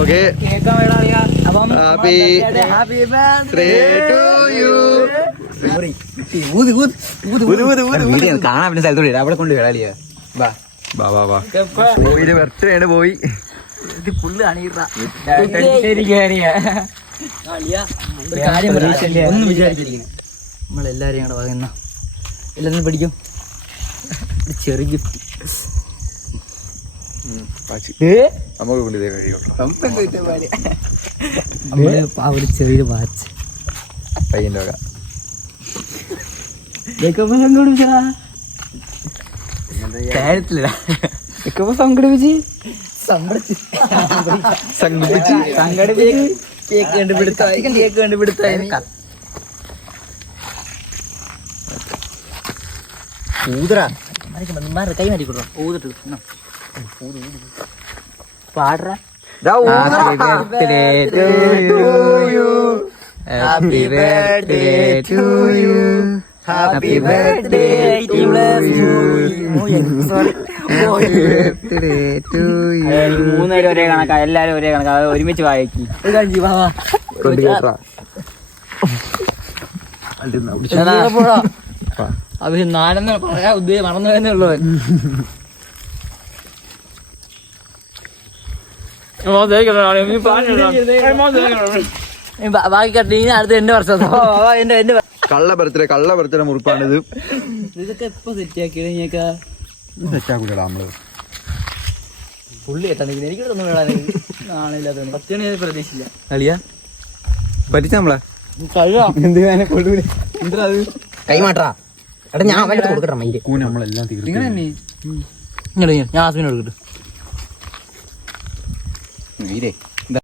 Okay happy birthday to you. കാണാൻ പറ്റുന്ന സ്ഥലത്തോടെ അവിടെ കൊണ്ട് കളാലിയാ. ബോയിന്റെ ബർത്ത്ഡേ ആണ് പോയി. ഒന്നും വിചാരിച്ചിരിക്കുന്നു നമ്മളെല്ലാരും ഞങ്ങളുടെ വകന്ന എല്ലാത്തിനും പഠിക്കും. ചെറിയ ഗിഫ്റ്റ് ഒരു ചെറിയൊരു വാച്ച് പയ്യന്റെ വക. സംഘടിപ്പിച്ച് കേക്ക് കണ്ടുപിടുത്തായി ഊതറ കൈ മാറ്റിക്കൊടുക്കാം. ഊതിട്ട് പാട. Happy birthday to you. Happy birthday to you. Happy birthday to you. മൂന്നുപേരും ഒരേ കണക്കാ, എല്ലാരും ഒരേ കണക്കാ. ഒരുമിച്ച് വായിക്കി അത് നാലെന്ന് പറയാ ഉദ്ദേശം മറന്നു തന്നെ ഉള്ളൂ. ബാക്കി കട്ടി അടുത്ത് എന്റെ വർഷം എന്റെ കള്ള ബർത്ത്ഡേ മുറിപ്പാണിത്. ഇതൊക്കെ എപ്പോ സെറ്റാക്കിയാ സെറ്റാക്കൂലടാ നമ്മള്. പുള്ളി എത്താൻ എനിക്ക് നാളില്ലാത്ത 10 മണി പ്രതീക്ഷിച്ചില്ല. അളിയാ പറ്റിച്ച നമ്മളെ കൈമാട്ടാ എടാ ഞാൻ അവൻ്റെ കൊടുക്കട്ടെ മൈൻഡ് നമ്മളെല്ലാം തീർന്നു. ഞാൻ ആസ്മിനെ കൊടുക്കട്ടെ.